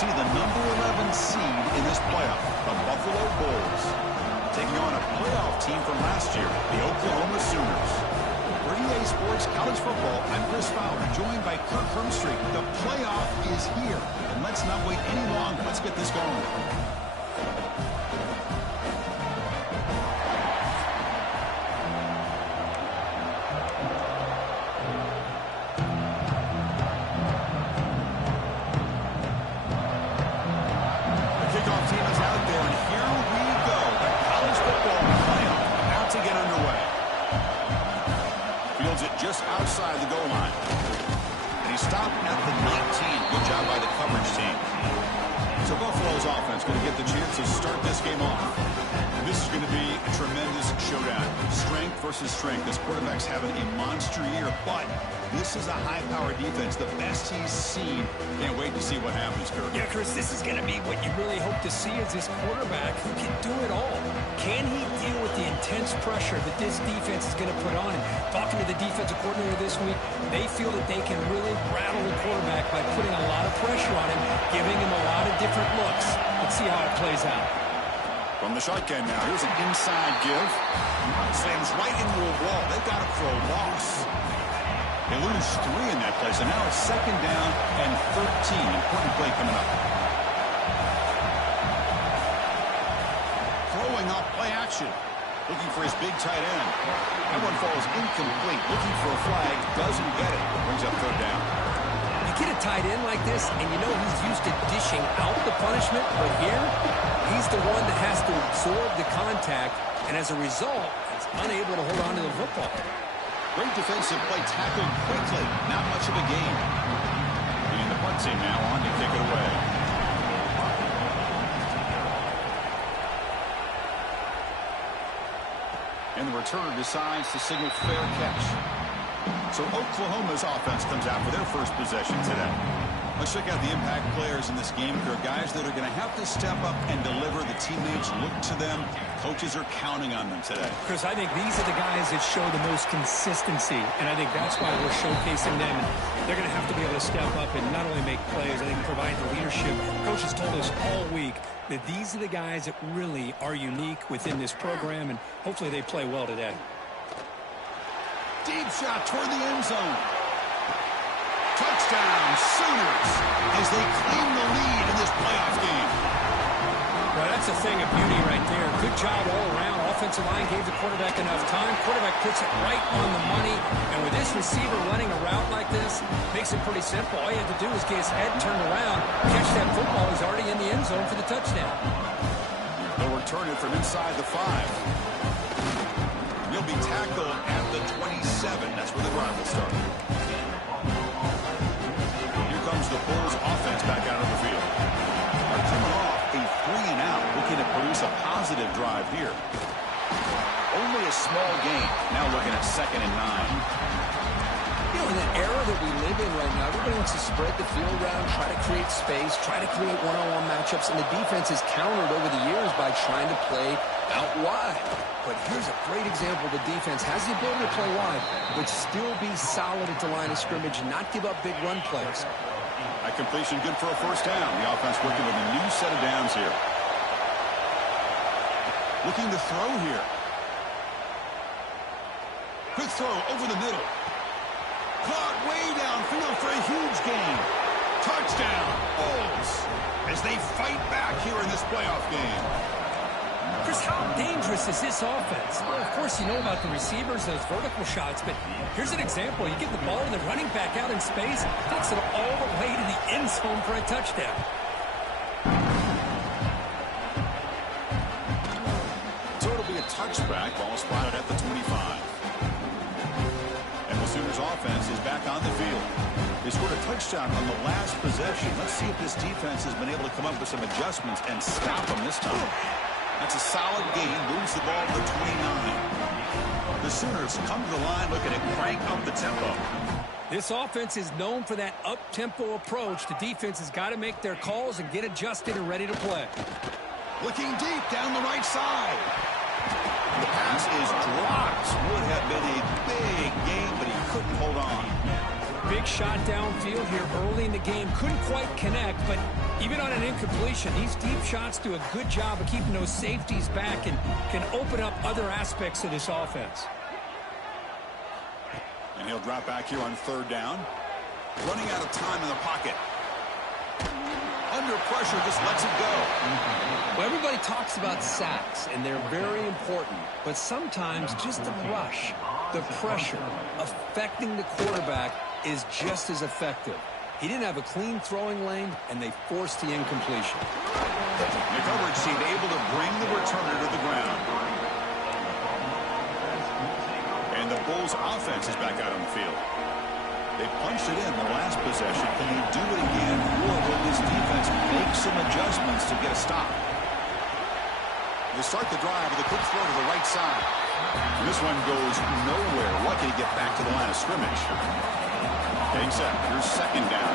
see the number 11 seed in this playoff, the Buffalo Bulls, taking on a playoff team from last year, the Oklahoma Sooners. For EA Sports College Football, I'm Chris Fowler, joined by Kirk Hermstreet. The playoff is here, and let's not wait any longer. Let's get this going. Just outside the goal line. And he stopped at the 19. Good job by the coverage team. So Buffalo's offense going to get the chance to start this game off. This is going to be a tremendous showdown. Strength versus strength. This quarterback's having a monster year, but this is a high-powered defense, the best he's seen. Can't wait to see what happens, Kirk. Yeah, Chris, this is going to be what you really hope to see is this quarterback who can do it all. Can he deal with the intense pressure that this defense is going to put on him? Talking to the defensive coordinator this week, they feel that they can really rattle the quarterback by putting a lot of pressure on him, giving him a lot of different looks. Let's see how it plays out. From the shotgun now, here's an inside give. Slams right into a wall. They've got it for a loss. They lose 3 in that place, and now it's second down and 13. Important play coming up. Throwing off play action. Looking for his big tight end. That one falls incomplete. Looking for a flag. Doesn't get it. Brings up third down. You get a tight end like this, and you know he's used to dishing out the punishment, but here, he's the one that has to absorb the contact, and as a result, he's unable to hold on to the football. Great defensive play, tackled quickly. Not much of a gain. And the punt team now on to kick it away. And the returner decides to signal fair catch. So Oklahoma's offense comes out for their first possession today. Let's check out the impact players in this game. There are guys that are going to have to step up and deliver. The teammates look to them. Coaches are counting on them today. Chris, I think these are the guys that show the most consistency, and I think that's why we're showcasing them. And they're going to have to be able to step up and not only make plays, I think provide the leadership. Coaches told us all week that these are the guys that really are unique within this program, and hopefully they play well today. Deep shot toward the end zone. Touchdown, Sooners, as they claim the lead in this playoff game. Well, that's a thing of beauty right there. Good job all around. Offensive line gave the quarterback enough time. Quarterback puts it right on the money. And with this receiver running a route like this, makes it pretty simple. All you have to do is get his head turned around, catch that football. He's already in the end zone for the touchdown. They'll return it from inside the 5. He'll be tackled at the 27. That's where the drive will start. Here comes the Bulls offense back out of the field. Are coming off a 3-and-out, looking to produce a positive drive here. Only a small gain. Now looking at 2nd and 9. You know, in the era that we live in right now, everybody wants to spread the field around, try to create space, try to create one-on-one matchups, and the defense has countered over the years by trying to play out wide. But here's a great example. The defense has the ability to play wide, but still be solid at the line of scrimmage and not give up big run plays. That completion good for a first down. The offense working with a new set of downs here. Looking to throw here. Quick throw over the middle. Caught way downfield for a huge gain. Touchdown, Bulls, as they fight back here in this playoff game. Chris, how dangerous is this offense? Well, of course, you know about the receivers, those vertical shots, but here's an example. You get the ball to the running back out in space, takes it all the way to the end zone for a touchdown. So it'll be a touchback. Ball spotted at the 25. And the Sooners offense is back on the field. They scored a touchdown on the last possession. Let's see if this defense has been able to come up with some adjustments and stop them this time. That's a solid gain. Moves the ball to the 29. The Sooners come to the line looking to crank up the tempo. This offense is known for that up-tempo approach. The defense has got to make their calls and get adjusted and ready to play. Looking deep down the right side. The pass is dropped. Would have been a big gain, but he couldn't hold on. big shot downfield here early in the game. Couldn't quite connect, but even on an incompletion, these deep shots do a good job of keeping those safeties back and can open up other aspects of this offense. And he'll drop back here on third down. Running out of time in the pocket. Under pressure, just lets it go. Well, everybody talks about sacks, and they're very important. But sometimes just the rush, the pressure, affecting the quarterback is just as effective. He didn't have a clean throwing lane, and they forced the incompletion. The coverage team able to bring the returner to the ground. And the Bulls' offense is back out on the field. They punched it in the last possession. Can they do it again, or will this defense make some adjustments to get a stop? They start the drive with a quick throw to the right side. And this one goes nowhere. Lucky to get back to the line of scrimmage. Getting set. Here's second down.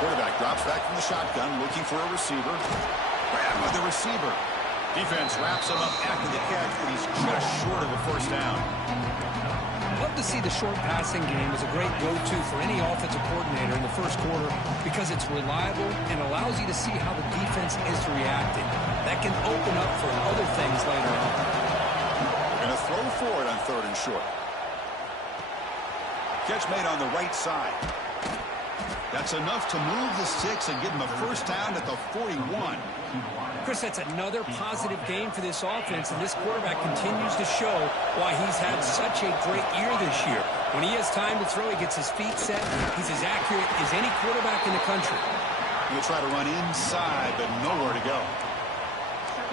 Quarterback drops back from the shotgun, looking for a receiver. Grab by the receiver. Defense wraps him up after the catch, but he's just short of a first down. Love to see the short passing game as a great go-to for any offensive coordinator in the first quarter because it's reliable and allows you to see how the defense is reacting. That can open up for other things later on. And a throw forward on third and short. Catch made on the right side. That's enough to move the sticks and give him a first down at the 41. Chris, that's another positive game for this offense, and this quarterback continues to show why he's had such a great year this year. When he has time to throw, he gets his feet set. He's as accurate as any quarterback in the country. He'll try to run inside, but nowhere to go.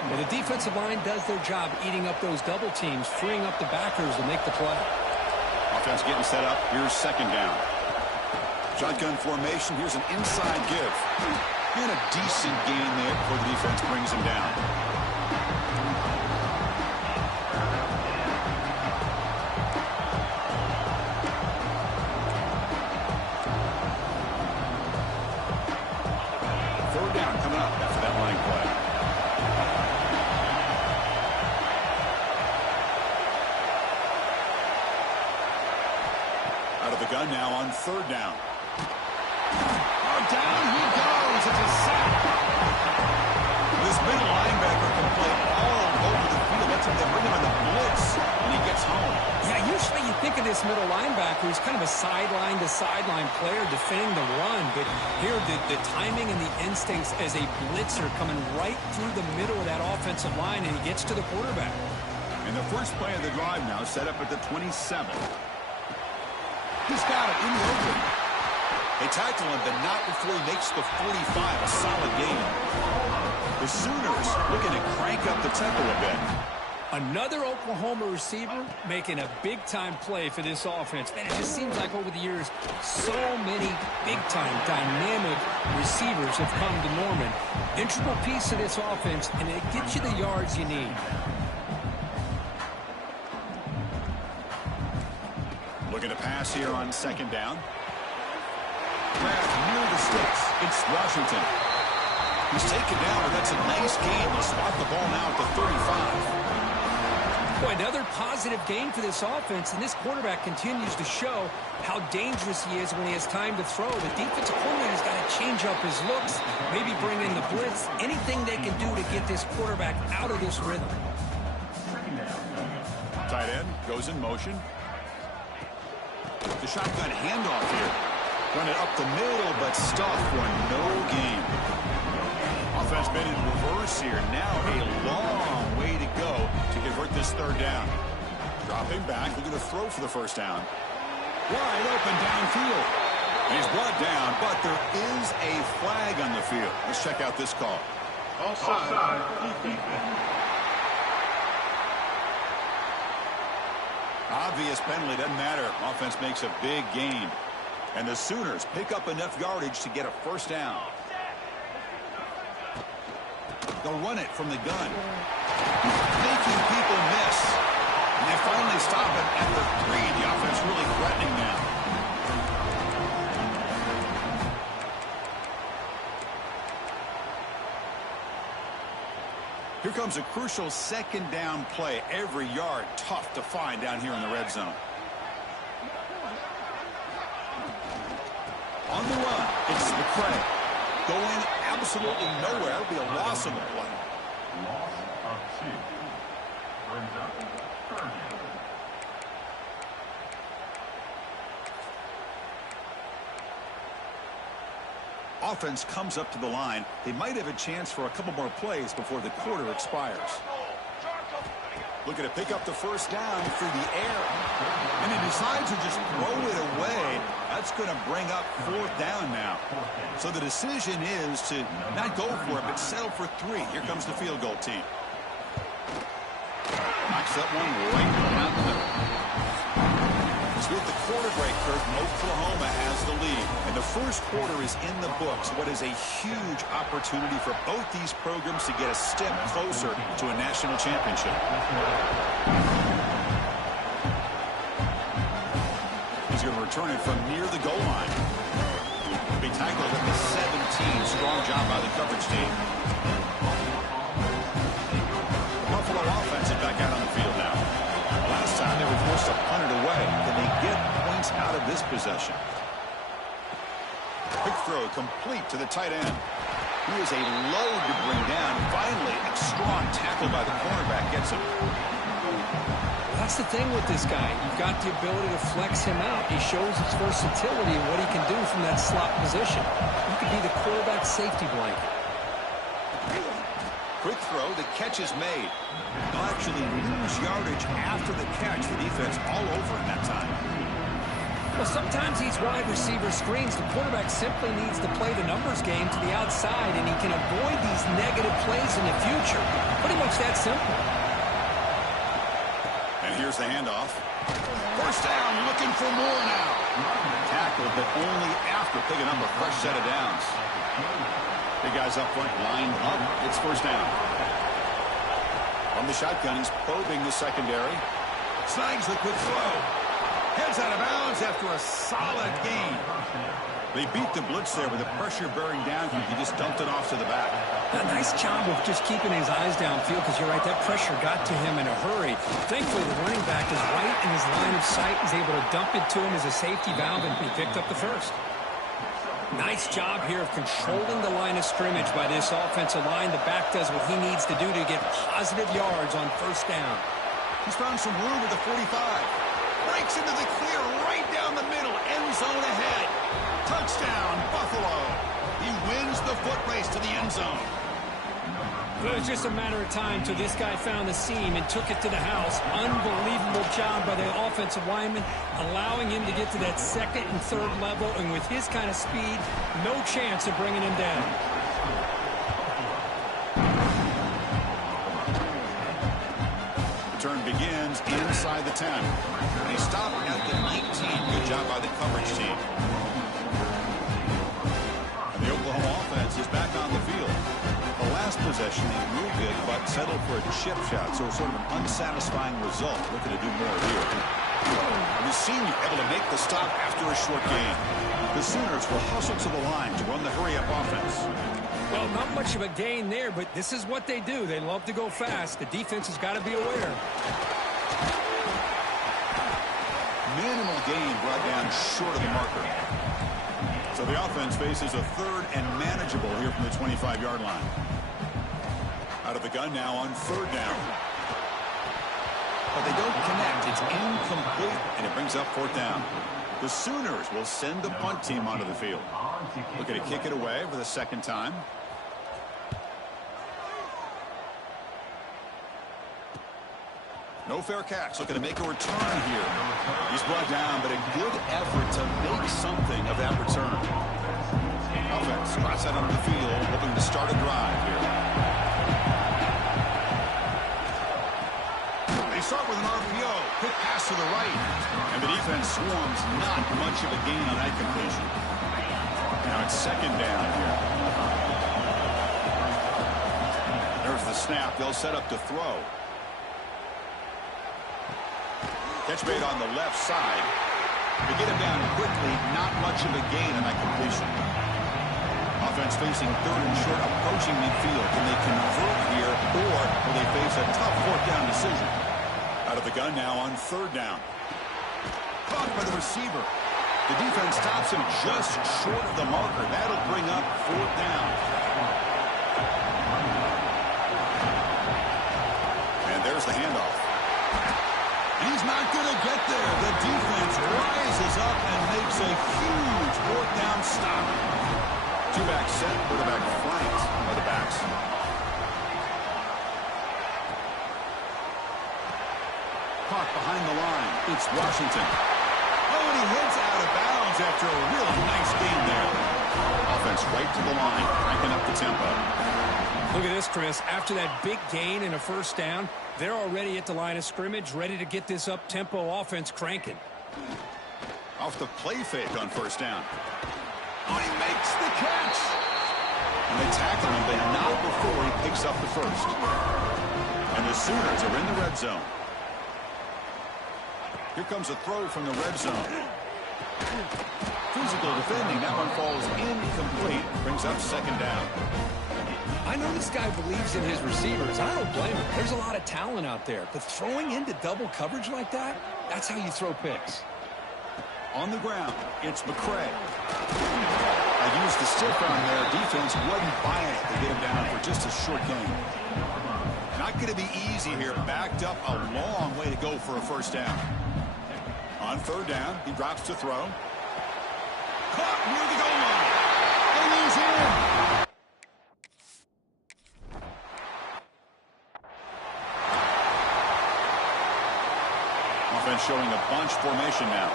Well, the defensive line does their job eating up those double teams, freeing up the backers to make the play. Offense getting set up. Here's second down. Shotgun formation. Here's an inside give. And a decent gain there before the defense brings him down. Third down coming up after that running play. Out of the gun now on third down. Down he goes. It's a sack. This middle linebacker can play all over the field. That's when they bring him on the blitz, and he gets home. Yeah, usually you think of this middle linebacker who's kind of a sideline-to-sideline player defending the run, but here the timing and the instincts as a blitzer coming right through the middle of that offensive line, and he gets to the quarterback. And the first play of the drive now set up at the 27. He's got it in the open. They tackle him, but not before he makes the 45, a solid gain. The Sooners looking to crank up the tempo a bit. Another Oklahoma receiver making a big-time play for this offense. Man, it just seems like over the years, so many big-time, dynamic receivers have come to Norman. Integral piece of this offense, and it gets you the yards you need. Looking to pass here on second down. Grab near the sticks. It's Washington. He's taken down, but that's a nice gain. They'll spot the ball now at the 35. Boy, another positive game for this offense, and this quarterback continues to show how dangerous he is when he has time to throw. The defensive coordinator's got to change up his looks, maybe bring in the blitz, anything they can do to get this quarterback out of this rhythm. Tight end goes in motion. The shotgun handoff here. Run it up the middle, but stuffed for no gain. Offense been in reverse here. Now a long way to go to convert this third down. Dropping back, looking to throw for the first down. Wide open downfield. He's brought down, but there is a flag on the field. Let's check out this call. Offside. Obvious penalty, doesn't matter. Offense makes a big gain. And the Sooners pick up enough yardage to get a first down. They'll run it from the gun. Making people miss. And they finally stop it at the 3. The offense really threatening now. Here comes a crucial second down play. Every yard tough to find down here in the red zone. On the run, it's McCray. Going absolutely nowhere. It'll be a loss of the play. Loss of 2. Brings up third down. Offense comes up to the line. They might have a chance for a couple more plays before the quarter expires. Looking to pick up the first down through the air. And he decides to just throw it away. That's going to bring up fourth down now. So the decision is to not go for it, but settle for 3. Here comes the field goal team. Knocks that one right down the middle. As with the quarter break, Kirk, Oklahoma has the lead. And the first quarter is in the books. What is a huge opportunity for both these programs to get a step closer to a national championship. He's going to return it from near the goal line. Be tackled at the 17. Strong job by the coverage team. The Buffalo offense is back out on the field now. Last time they were forced to punt it away. Can they get points out of this possession? Quick throw complete to the tight end. He is a load to bring down. Finally, a strong tackle by the cornerback gets him. That's the thing with this guy. You've got the ability to flex him out. He shows his versatility and what he can do from that slot position. He could be the quarterback safety blanket. Quick throw. The catch is made. They'll actually lose yardage after the catch. The defense all over in that time. Well, sometimes these wide receiver screens, the quarterback simply needs to play the numbers game to the outside, and he can avoid these negative plays in the future. Pretty much that simple. And here's the handoff. First down, looking for more now. Tackled, but only after picking up a fresh set of downs. Big guys up front, lined up. It's first down. From the shotgun, he's probing the secondary. Snags the quick throw. Heads out of bounds after a solid gain. They beat the blitz there with the pressure bearing down. He just dumped it off to the back. A nice job of just keeping his eyes downfield, because you're right, that pressure got to him in a hurry. Thankfully, the running back is right in his line of sight. He's able to dump it to him as a safety valve, and he picked up the first. Nice job here of controlling the line of scrimmage by this offensive line. The back does what he needs to do to get positive yards on first down. He's found some room at the 45. Breaks into the clear right down the middle. End zone ahead. Touchdown, Buffalo. He wins the foot race to the end zone. It was just a matter of time till this guy found the seam and took it to the house. Unbelievable job by the offensive lineman, allowing him to get to that second and third level. And with his kind of speed, no chance of bringing him down. Return begins inside the 10. And he stopped at the 19. Good job by the coverage team. And the Oklahoma offense is back on the field. The last possession, they moved it, but settled for a chip shot. So sort of an unsatisfying result. Looking to do more here. And the senior able to make the stop after a short gain. The Sooners will hustle to the line to run the hurry-up offense. Well, not much of a gain there, but this is what they do. They love to go fast. The defense has got to be aware. Minimal gain brought down short of the marker. So the offense faces a third and manageable here from the 25-yard line. Out of the gun now on third down. But they don't connect. It's incomplete, and it brings up fourth down. The Sooners will send the punt team onto the field. Looking to kick it away for the second time. No fair catch. Looking to make a return here. He's brought down, but a good effort to make something of that return. Offense spots that onto the field, hoping to start a drive here. They start with an RPO. Quick pass to the right. And the defense swarms. Not much of a gain on that completion. Now it's second down here. There's the snap. They'll set up to throw. Catch made on the left side. To get him down quickly, not much of a gain on that completion. Offense facing third and short, approaching midfield. Can they convert here, or will they face a tough fourth down decision? Out of the gun now on third down. Caught by the receiver. The defense stops him just short of the marker. That'll bring up 4th down. And there's the handoff. He's not going to get there. The defense rises up and makes a huge 4th down stop. Two-back set, quarterback flanked by the backs. Caught behind the line. It's Washington. Oh, and he heads out of bounds after a really nice game there. Offense right to the line, cranking up the tempo. Look at this, Chris. After that big gain and a 1st down, they're already at the line of scrimmage, ready to get this up-tempo offense cranking. Off the play fake on 1st down. Oh, he makes the catch. And they tackle him, but not before he picks up the 1st. And the Sooners are in the red zone. Here comes a throw from the red zone. Physical defending. That one falls incomplete. Brings up 2nd down. I know this guy believes in his receivers. I don't blame him. There's a lot of talent out there. But throwing into double coverage like that, that's how you throw picks. On the ground, it's McCray. I used the stiff on there. Defense wasn't buying it. They get him down for just a short gain. Not going to be easy here. Backed up a long way to go for a 1st down. On 3rd down, he drops to throw. Caught near the goal line. And he's in. Offense showing a bunch formation now.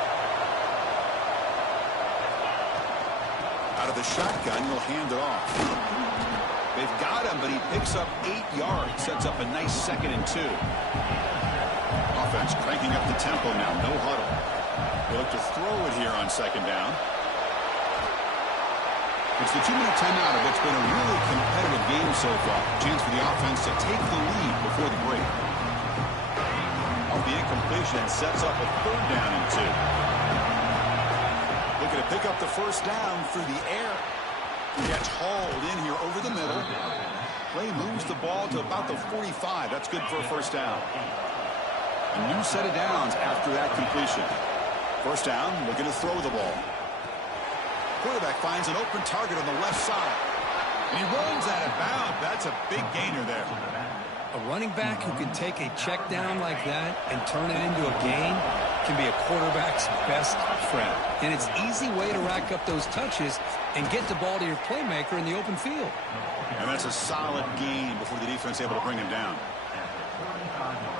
Out of the shotgun, he'll hand it off. They've got him, but he picks up 8 yards. Sets up a nice 2nd and 2. Offense cranking up the tempo now. No huddle. They look to throw it here on 2nd down. It's the 2-minute timeout of what's been a really competitive game so far. Chance for the offense to take the lead before the break. Off the incompletion, sets up a 3rd down and 2. Looking to pick up the 1st down through the air. He gets hauled in here over the middle. Play moves the ball to about the 45. That's good for a 1st down. A new set of downs after that completion. 1st down, looking to throw the ball. Quarterback finds an open target on the left side. And he runs out of bounds. That's a big gainer there. A running back who can take a check down like that and turn it into a gain can be a quarterback's best friend. And it's an easy way to rack up those touches and get the ball to your playmaker in the open field. And that's a solid gain before the defense able to bring him down.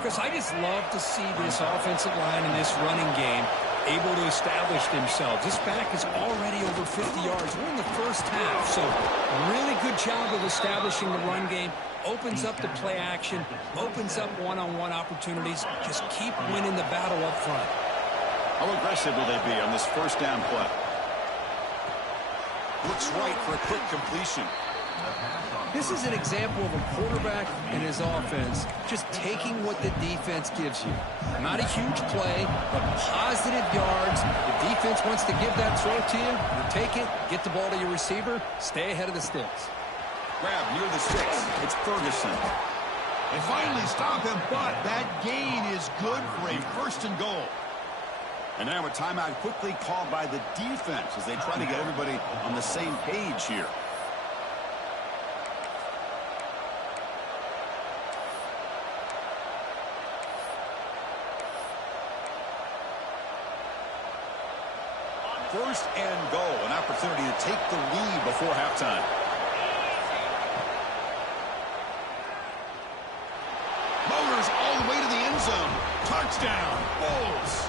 Chris, I just love to see this offensive line and this running game able to establish themselves. This back is already over 50 yards. We're in the 1st half, so really good job of establishing the run game. Opens up the play action, opens up one-on-one opportunities. Just keep winning the battle up front. How aggressive will they be on this 1st down play? Looks right for a quick completion. This is an example of a quarterback and his offense just taking what the defense gives you. Not a huge play, but positive yards. The defense wants to give that throw to you. You take it, get the ball to your receiver, stay ahead of the sticks. Grab near the 6. It's Ferguson. They finally stop him, but that gain is good for a 1st and goal. And now a timeout quickly called by the defense as they try to get everybody on the same page here. First and goal, an opportunity to take the lead before halftime. Motors all the way to the end zone. Touchdown, Bulls.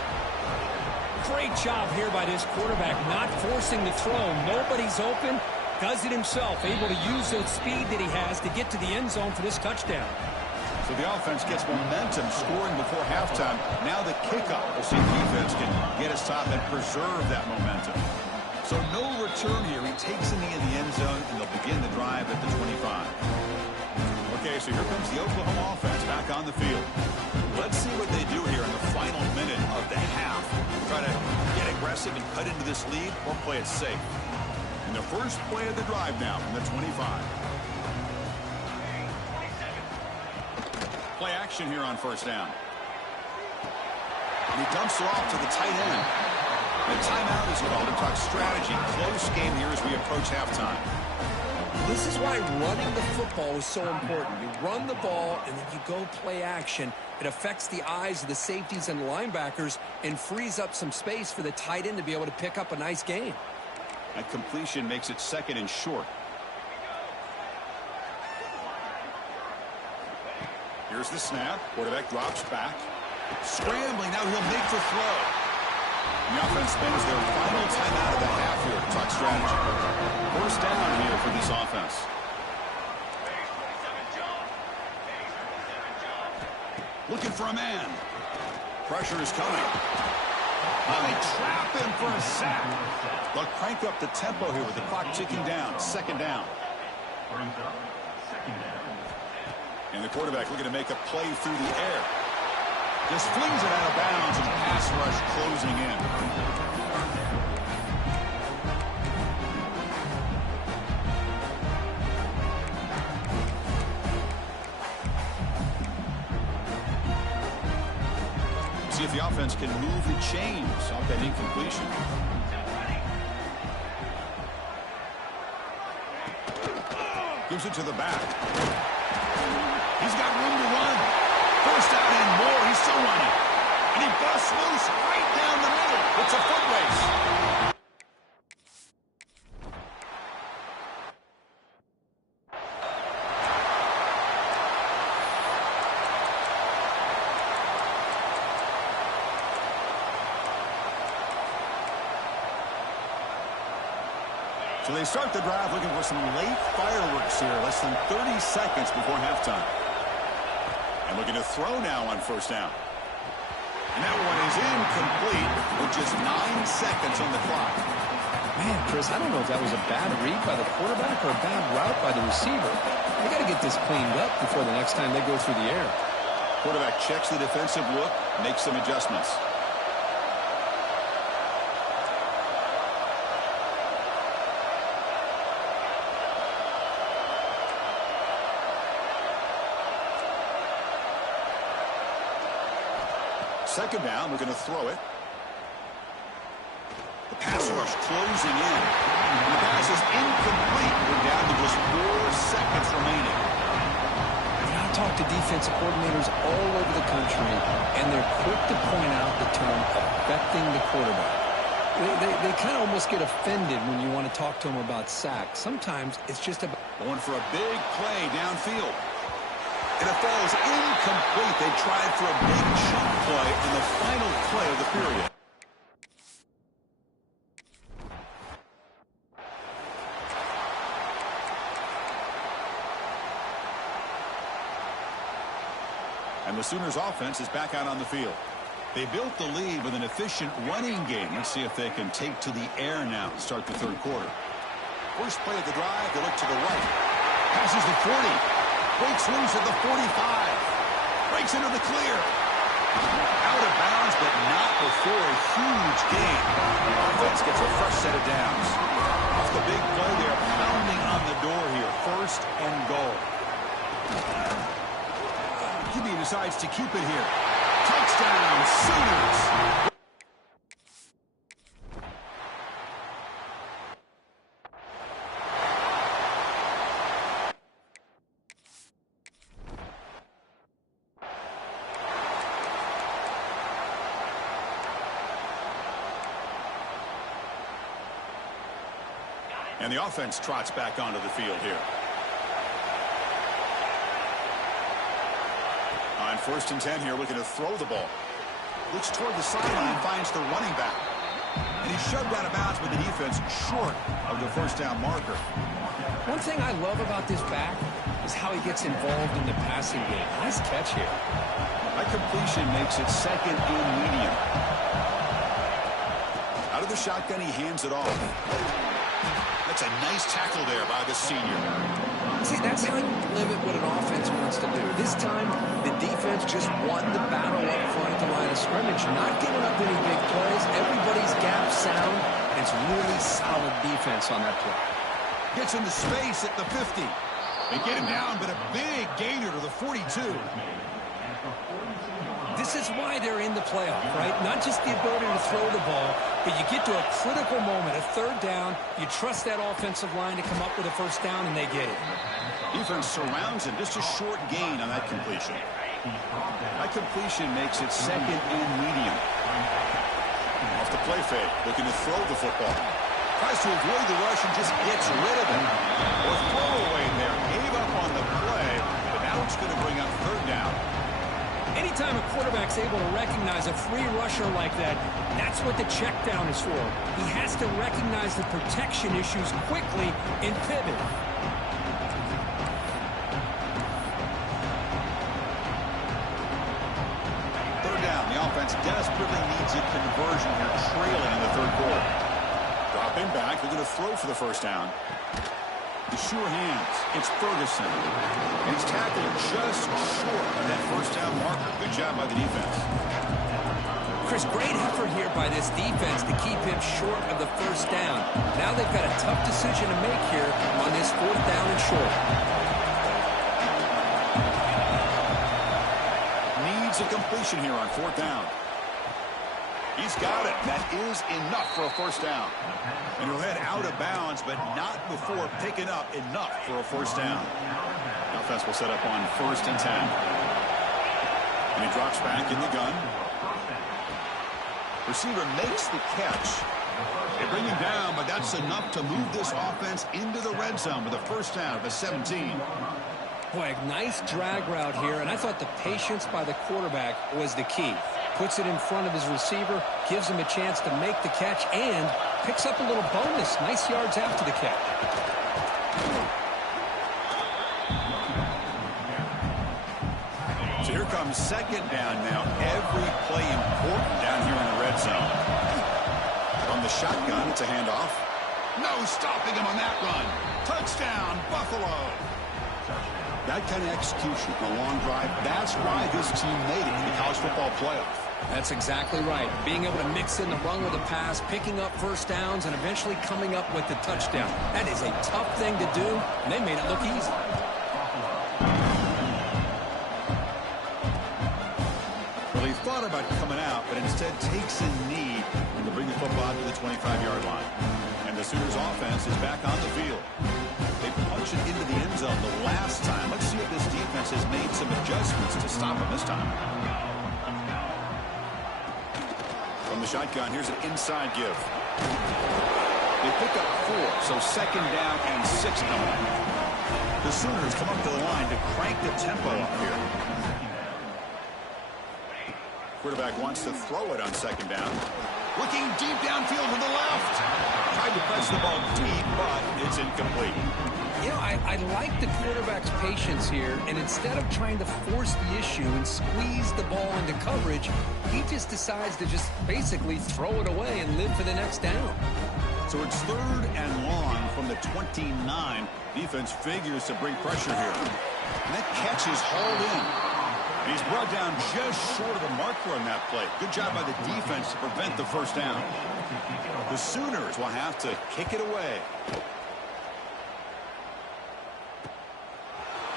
Great job here by this quarterback, not forcing the throw. Nobody's open, does it himself, able to use the speed that he has to get to the end zone for this touchdown. So the offense gets momentum, scoring before halftime. Now the kickoff. We'll see if the defense can get a stop and preserve that momentum. So no return here. He takes in the end zone, and they'll begin the drive at the 25. Okay, so here comes the Oklahoma offense back on the field. Let's see what they do here in the final minute of the half. Try to get aggressive and cut into this lead, or play it safe. And the first play of the drive now from the 25. Play action here on 1st down. And he dumps it off to the tight end. The timeout is called to talk strategy. Close game here as we approach halftime. This is why running the football is so important. You run the ball, and then you go play action. It affects the eyes of the safeties and the linebackers and frees up some space for the tight end to be able to pick up a nice gain. That completion makes it 2nd and short. Here's the snap. Quarterback drops back. Scrambling. Now he'll make the throw. The offense spends their final timeout of the half here to talk strategy. 1st down here for this offense. Looking for a man. Pressure is coming. Oh, they trap him for a sack. They'll crank up the tempo here with the clock ticking down. 2nd down. And the quarterback looking to make a play through the air. Just flings it out of bounds and pass rush closing in. See if the offense can move the chains off that incompletion. Gives it to the back. He's got room to run. 1st down and more. He's still running. And he busts loose right down the middle. It's a foot race. So they start the drive looking for some late fireworks here. Less than 30 seconds before halftime. And looking to throw now on 1st down. And that one is incomplete with just 9 seconds on the clock. Man, Chris, I don't know if that was a bad read by the quarterback or a bad route by the receiver. They got to get this cleaned up before the next time they go through the air. Quarterback checks the defensive look, makes some adjustments. Second down, we're going to throw it. The pass rush closing in. And the pass is incomplete. We're down to just 4 seconds remaining. I talk to defensive coordinators all over the country, and they're quick to point out the term affecting the quarterback. They kind of almost get offended when you want to talk to them about sacks. Sometimes it's just about going for a big play downfield. And it falls incomplete. They tried for a big chunk play in the final play of the period. And the Sooners offense is back out on the field. They built the lead with an efficient running game. Let's see if they can take to the air now to start the 3rd quarter. First play of the drive, they look to the right. Passes the 40. Breaks loose at the 45. Breaks into the clear. Out of bounds, but not before a huge gain. Offense gets a fresh set of downs. Off the big play, they're pounding on the door here. 1st and goal. QB decides to keep it here. Touchdown, Sooners. And the offense trots back onto the field here. On 1st and 10 here, looking to throw the ball. Looks toward the sideline, finds the running back. And he's shoved out of bounds with the defense short of the 1st down marker. One thing I love about this back is how he gets involved in the passing game. Nice catch here. That completion makes it 2nd and medium. Out of the shotgun, he hands it off. That's a nice tackle there by the senior. See, that's how you limit what an offense wants to do. This time, the defense just won the battle up front at the line of scrimmage, not giving up any big plays. Everybody's gap sound, and it's really solid defense on that play. Gets into space at the 50. They get him down, but a big gainer to the 42. This is why they're in the playoff, right? Not just the ability to throw the ball, but you get to a critical moment, a third down, you trust that offensive line to come up with a first down, and they get it. Defense surrounds him. Just a short gain on that completion. That completion makes it second and medium. Off the play fake, looking to throw the football. Tries to avoid the rush and just gets rid of it. Or throwaway there. Gave up on the play, but now it's going to bring up third down. Anytime a quarterback's able to recognize a free rusher like that, that's what the check down is for. He has to recognize the protection issues quickly and pivot. Third down. The offense desperately needs a conversion here, trailing in the third quarter. Dropping back, they're going to throw for the first down. The sure hands. It's Ferguson. He's tackled just short of that first down marker. Good job by the defense. Chris, great effort here by this defense to keep him short of the first down. Now they've got a tough decision to make here on this fourth down and short. Needs a completion here on fourth down. He's got it. That is enough for a first down. And he'll head out of bounds, but not before picking up enough for a first down. The offense will set up on 1st and 10. And he drops back in the gun. Receiver makes the catch. They bring him down, but that's enough to move this offense into the red zone with a first down at the 17. Boy, a nice drag route here, and I thought the patience by the quarterback was the key. Puts it in front of his receiver, gives him a chance to make the catch, and picks up a little bonus. Nice yards after the catch. So here comes second down now. Every play important down here in the red zone. From the shotgun, it's a handoff. No stopping him on that run. Touchdown, Buffalo. That kind of execution, a long drive, that's why this team made it in the college football playoff. That's exactly right. Being able to mix in the run with the pass, picking up first downs, and eventually coming up with the touchdown. That is a tough thing to do, and they made it look easy. Well, he thought about coming out, but instead takes a knee to bring the football to the 25-yard line. And the Sooners offense is back on the field. They punched it into the end zone the last time. Let's see if this defense has made some adjustments to stop him this time. From the shotgun, here's an inside give. They pick up 4, so second down and 6 coming up. The Sooners come up to the line to crank the tempo up here. Quarterback wants to throw it on second down. Looking deep downfield to the left. Tried to press the ball deep, but it's incomplete. You know, I like the quarterback's patience here, and instead of trying to force the issue and squeeze the ball into coverage, he just decides to just basically throw it away and live for the next down. So it's third and long from the 29. Defense figures to bring pressure here. And that catch is hauled in. And he's brought down just short of the marker on that play. Good job by the defense to prevent the first down. The Sooners will have to kick it away.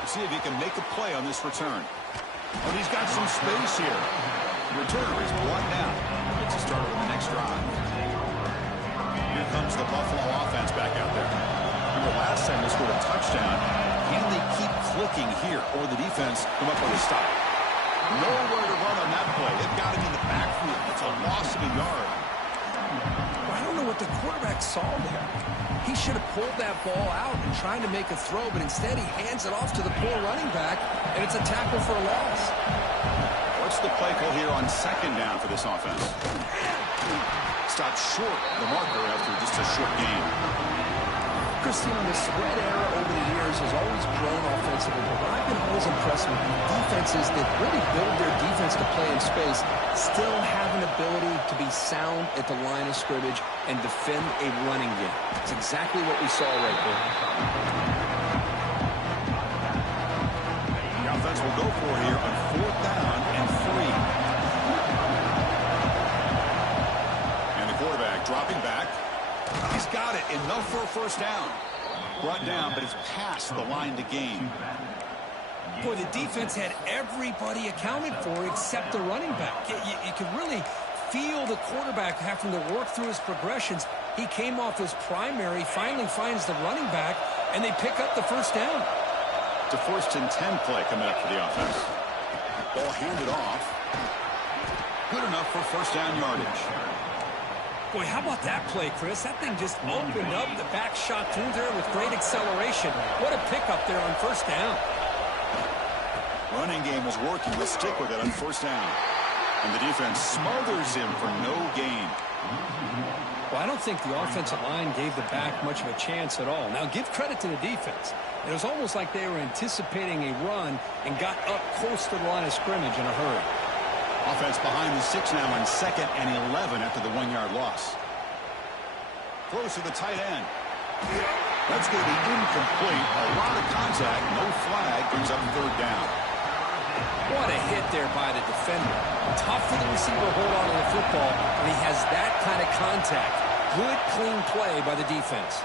See if he can make a play on this return. Oh, he's got some space here. The returner is brought down. It's a start on the next drive. Here comes the Buffalo offense back out there. Remember last time they scored a touchdown. Can they keep clicking here, or the defense come up with a stop? Nowhere to run on that play. They've got him in the backfield. It's a loss of a yard. I don't know what the quarterback saw there. He should have pulled that ball out and tried to make a throw, but instead he hands it off to the poor running back, and it's a tackle for a loss. What's the play call here on second down for this offense? Stopped short of the marker after just a short gain. Christian, the spread era over the years has always grown offensively, but what I've been always impressed with defenses that really build their defense to play in space still have an ability to be sound at the line of scrimmage and defend a running game. It's exactly what we saw right there. The offense will go for it here on fourth down and 3. And the quarterback dropping back. He's got it. Enough for a first down. Brought down, but it's past the line to gain. Boy, the defense had everybody accounted for except the running back. You could really feel the quarterback having to work through his progressions. He came off his primary, finally finds the running back, and they pick up the first down. It's a 1st and 10 play coming up for the offense. Ball handed off. Good enough for first down yardage. Boy, how about that play, Chris? That thing just opened up. The back shot through there with great acceleration. What a pickup there on first down. Running game was working. Let's stick with it on first down. And the defense smothers him for no gain. Well, I don't think the offensive line gave the back much of a chance at all. Now, give credit to the defense. It was almost like they were anticipating a run and got up close to the line of scrimmage in a hurry. Offense behind the 6 now on 2nd and 11 after the 1-yard loss. Throws to the tight end. That's going to be incomplete. A lot of contact. No flag. Brings up 3rd down. What a hit there by the defender. Tough for the receiver to hold on to the football when he has that kind of contact. Good, clean play by the defense.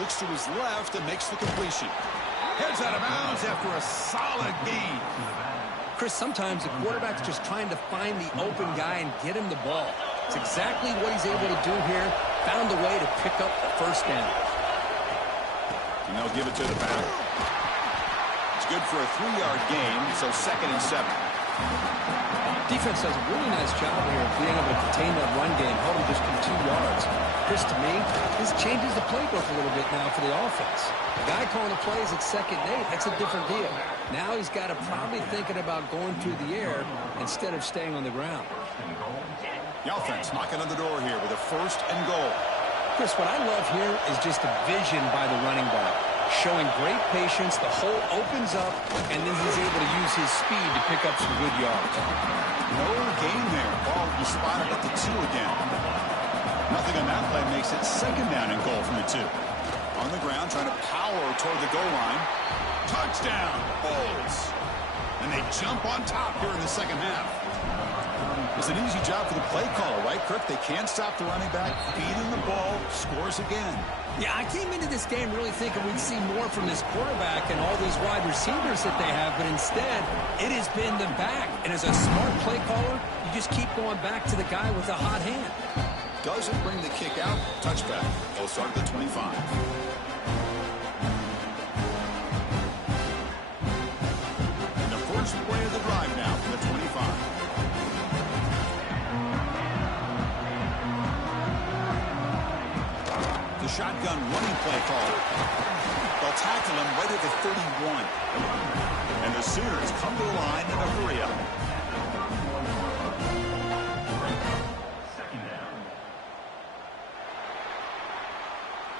Looks to his left and makes the completion. Heads out of bounds after a solid gain. Chris, sometimes the quarterback's just trying to find the open guy and get him the ball. It's exactly what he's able to do here. Found a way to pick up the first down. And they'll give it to the back. It's good for a 3-yard gain, so 2nd and 7. Defense does a really nice job here of being able to contain that run game, held him just from 2 yards. Chris, to me, this changes the playbook a little bit now for the offense. The guy calling the plays at 2nd and 8, that's a different deal. Now he's got to probably thinking about going through the air instead of staying on the ground. The offense knocking on the door here with a 1st and goal. Chris, what I love here is just the vision by the running back. Showing great patience, the hole opens up, and then he's able to use his speed to pick up some good yards. No gain there. Ball will be spotted at the 2 again. Nothing on that play makes it 2nd down and goal from the 2. On the ground, trying to power toward the goal line. Touchdown, Bulls. And they jump on top here in the 2nd half. It's an easy job for the play caller, right, Kirk? They can't stop the running back, feeding the ball, scores again. Yeah, I came into this game really thinking we'd see more from this quarterback and all these wide receivers that they have, but instead, it has been the back. And as a smart play caller, you just keep going back to the guy with the hot hand. Doesn't bring the kick out. Touchback. They'll start at the 25. And the first play of the drive now from the 25. The shotgun running play call. They'll tackle him right at the 31. And the Sooners come to the line in a hurry up.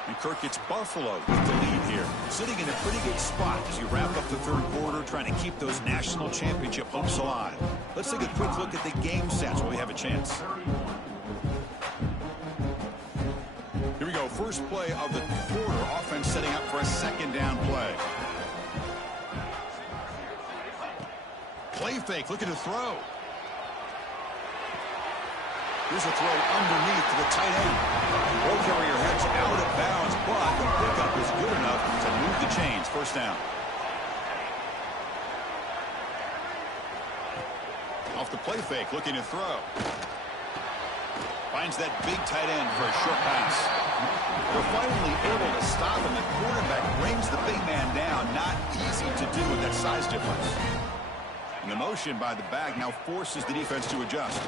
And Kirk, it's Buffalo with the lead here. Sitting in a pretty good spot as you wrap up the 3rd quarter, trying to keep those national championship hopes alive. Let's take a quick look at the game stats while we have a chance. Here we go. First play of the quarter. Offense setting up for a 2nd down play. Play fake. Looking to throw. Here's a throw underneath to the tight end. Ball carrier heads out of bounds, but the pickup is good enough to move the chains. First down. Off the play fake. Looking to throw. Finds that big tight end for a short pass. They're finally able to stop him. The quarterback brings the big man down. Not easy to do with that size difference. And the motion by the back now forces the defense to adjust.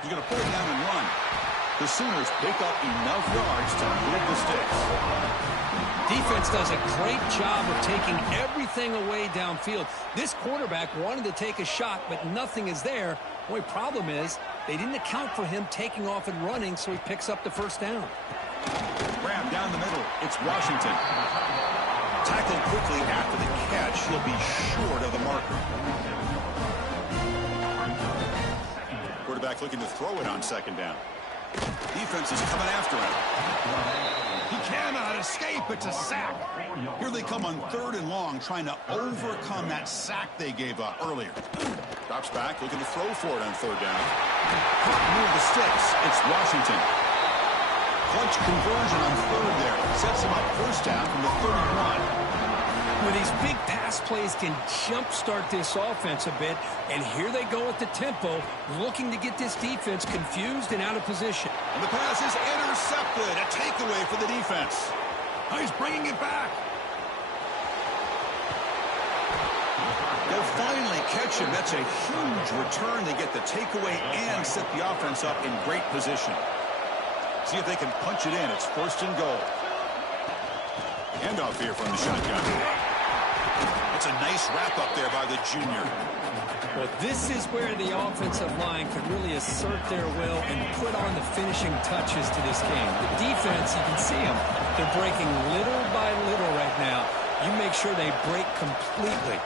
He's going to pull it down and run. The Sooners pick up enough yards to move the sticks. Defense does a great job of taking everything away downfield. This quarterback wanted to take a shot, but nothing is there. The only problem is they didn't account for him taking off and running, so he picks up the first down. Grab down the middle. It's Washington. Tackled quickly after the catch. He'll be short of the marker. Quarterback looking to throw it on 2nd down. Defense is coming after him. He cannot escape. It's a sack. Here they come on 3rd and long, trying to overcome that sack they gave up earlier. Drops back, looking to throw for it on 3rd down. Caught near the sticks. It's Washington. clutch conversion on third there. Sets him up first down from the 31. Well, these big pass plays can jumpstart this offense a bit, and here they go at the tempo, looking to get this defense confused and out of position. And the pass is intercepted. A takeaway for the defense. Oh, he's bringing it back. They'll finally catch him. That's a huge return. They get the takeaway and set the offense up in great position. See if they can punch it in. It's first and goal. Handoff here from the shotgun. It's a nice wrap-up there by the junior. Well, this is where the offensive line can really assert their will and put on the finishing touches to this game. The defense, you can see them. They're breaking little by little right now. You make sure they break completely.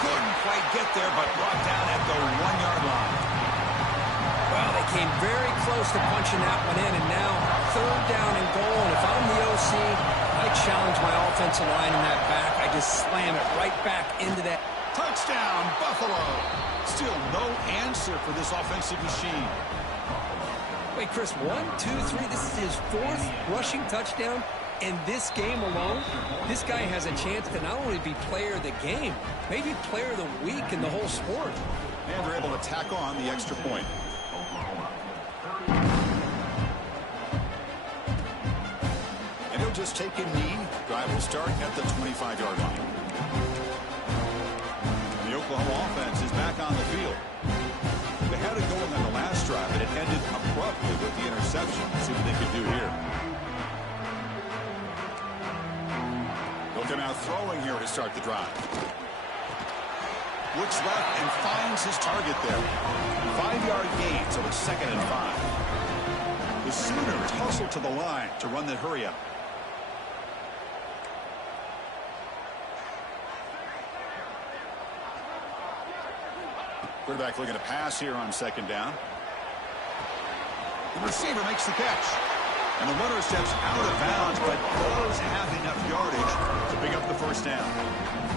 Couldn't quite get there, but brought down at the 1-yard line. Well, they came very close to punching that one in, and now third down and goal. And if I'm the OC, I challenge my offensive line in that back. I just slam it right back into that. Touchdown, Buffalo. Still no answer for this offensive machine. Wait, Chris, 1, 2, 3. This is his fourth rushing touchdown. In this game alone, this guy has a chance to not only be player of the game, maybe player of the week in the whole sport. And they're able to tack on the extra point. And he'll just take a knee. Drive will start at the 25-yard line. The Oklahoma offense is back on the field. They had it going on the last drive, but it ended abruptly with the interception. Let's see what they can do here. They'll come out throwing here to start the drive. Looks left and finds his target there. 5-yard gain, so it's 2nd and 5. The Sooners hustle to the line to run the hurry up. Quarterback looking to pass here on 2nd down. The receiver makes the catch. And the runner steps out of bounds, but does have enough yardage to pick up the first down.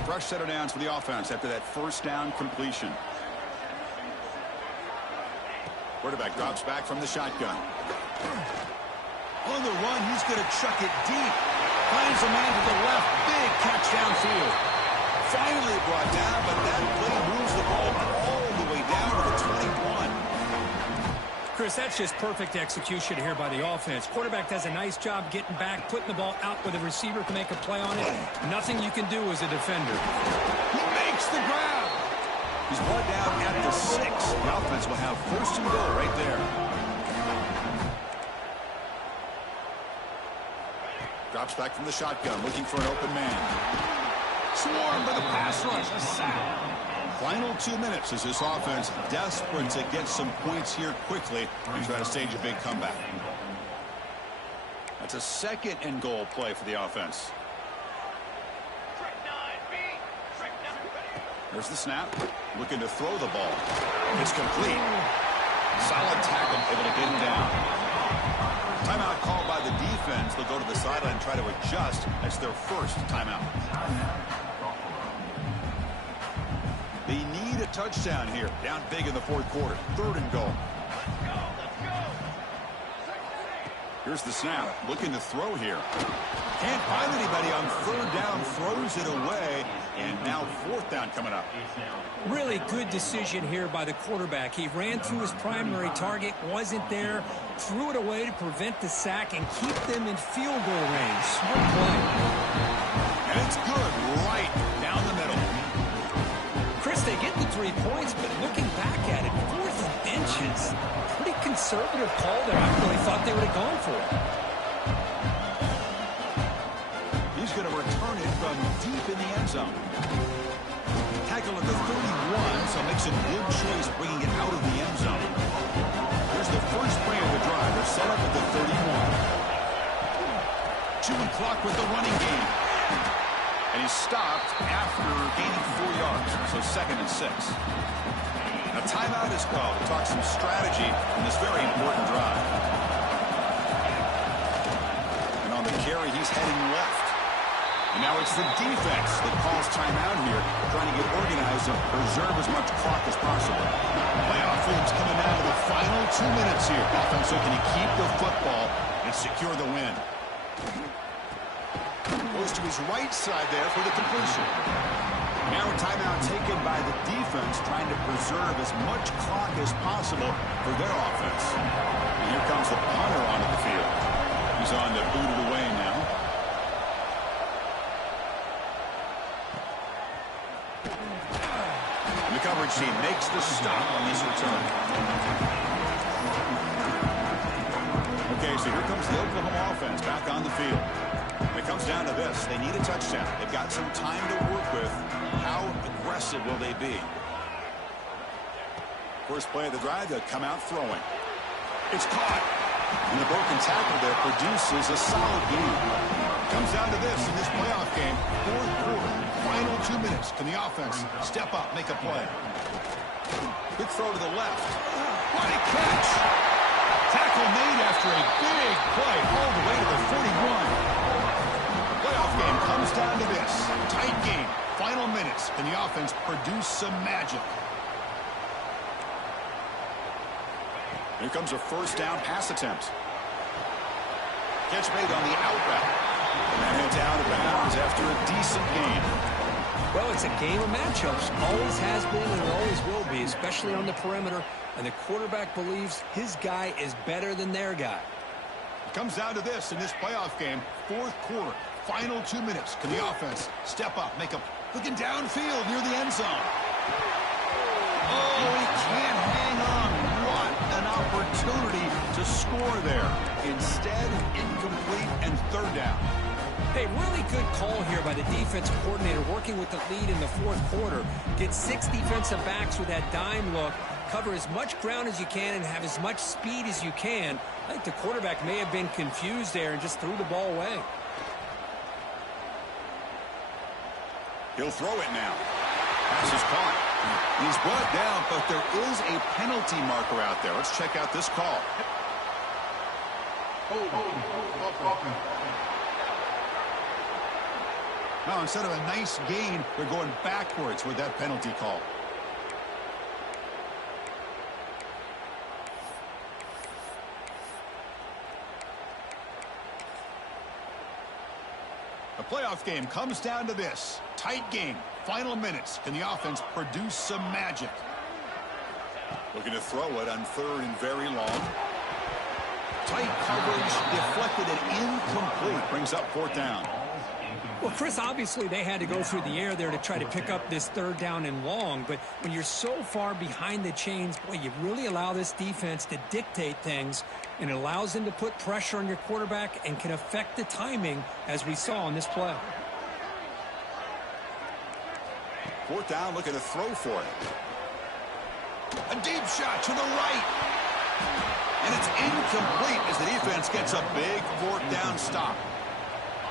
Fresh set of downs for the offense after that first down completion. Quarterback drops back from the shotgun. On the run, he's going to chuck it deep. Finds a man to the left. Big catch downfield. Finally brought down, but that play moves the ball all the way down to the 21. Chris, that's just perfect execution here by the offense. Quarterback does a nice job getting back, putting the ball out where the receiver can make a play on it. Nothing you can do as a defender. He makes the grab. He's brought down at the 6. The offense will have first and goal right there. Drops back from the shotgun, looking for an open man. Swarmed by the pass rush. A sack. Final 2 minutes as this offense desperate to get some points here quickly and try to stage a big comeback. That's a 2nd and goal play for the offense. There's the snap. Looking to throw the ball. It's complete. Solid tackle, able to get him down. Timeout called by the defense. They'll go to the sideline and try to adjust. That's their first timeout. They need a touchdown here. Down big in the 4th quarter. 3rd and goal. Here's the snap. Looking to throw here. Can't find anybody on 3rd down. Throws it away. And now 4th down coming up. Really good decision here by the quarterback. He ran through his primary target, wasn't there, threw it away to prevent the sack and keep them in field goal range. Smart play. And it's good right down the middle. Chris, they get the 3 points, but looking back at it, 4th and inches. Pretty conservative call there. I really thought they would have gone for it. He's going to return it from deep in the end zone. Tackle at the 31, so makes a good choice bringing it out of the end zone. Here's the first play of the drive. They're set up at the 31. Chewing clock with the running game. And he's stopped after gaining 4 yards, so 2nd and 6. A timeout is called to talk some strategy in this very important drive. And on the carry, he's heading left. And now it's the defense that calls timeout here, trying to get organized and preserve as much clock as possible. Playoff foods coming down to the final 2 minutes here. Offense looking to keep the football and secure the win. Goes to his right side there for the completion. Now a timeout taken by the defense, trying to preserve as much clock as possible for their offense. And here comes the punter onto the field. He's on to boot it away now. And the coverage team makes the stop on this return. Okay, so here comes the Oklahoma offense back on the field. It comes down to this. They need a touchdown. They've got some time to work with. How aggressive will they be? First play of the drive, they'll come out throwing. It's caught. And the broken tackle there produces a solid gain. Comes down to this in this playoff game. Fourth quarter, final 2 minutes. Can the offense step up, make a play? Good throw to the left. What a catch! Tackle made after a big play all the way to the 41. Playoff game comes down to this. Tight game. Final minutes. Can the offense produce some magic? Here comes a first down pass attempt. Catch made on the out route. And heads out of bounds after a decent game. Well, it's a game of matchups. Always has been and always will be, especially on the perimeter. And the quarterback believes his guy is better than their guy. It comes down to this in this playoff game. Fourth quarter. Final 2 minutes. Can the offense step up, make a... Looking downfield near the end zone. Oh, he can't hang on. What an opportunity to score there. Instead, incomplete and third down. Hey, really good call here by the defense coordinator working with the lead in the fourth quarter. Get 6 defensive backs with that dime look. Cover as much ground as you can and have as much speed as you can. I think the quarterback may have been confused there and just threw the ball away. He'll throw it now. Pass is caught. He's brought down, but there is a penalty marker out there. Let's check out this call. Now, instead of a nice gain, they're going backwards with that penalty call. The playoff game comes down to this. Tight game. Final minutes. Can the offense produce some magic? Looking to throw it on third and very long. Tight coverage. Deflected and incomplete. Brings up fourth down. Well, Chris, obviously they had to go through the air there to try to pick up this third down and long. But when you're so far behind the chains, boy, you really allow this defense to dictate things. And it allows them to put pressure on your quarterback and can affect the timing, as we saw on this play. Fourth down, looking to throw for it. A deep shot to the right. And it's incomplete as the defense gets a big fourth down stop.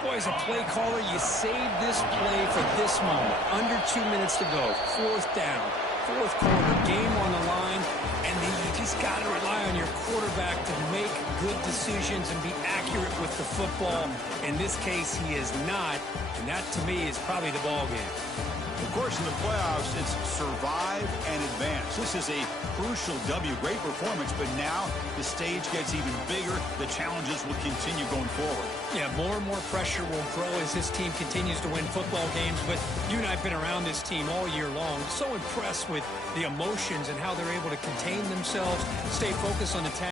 Boy, as a play caller, you save this play for this moment. Under 2 minutes to go. Fourth down. Fourth quarter. Game on the line. And then you just got to rely on your quarterback to make good decisions and be accurate with the football. In this case, he is not. And that, to me, is probably the ball game. Of course, in the playoffs, it's survive and advance. This is a crucial W. Great performance, but now the stage gets even bigger. The challenges will continue going forward. Yeah, more and more pressure will grow as this team continues to win football games. But you and I have been around this team all year long. So impressed with the emotions and how they're able to contain themselves, stay focused on the task.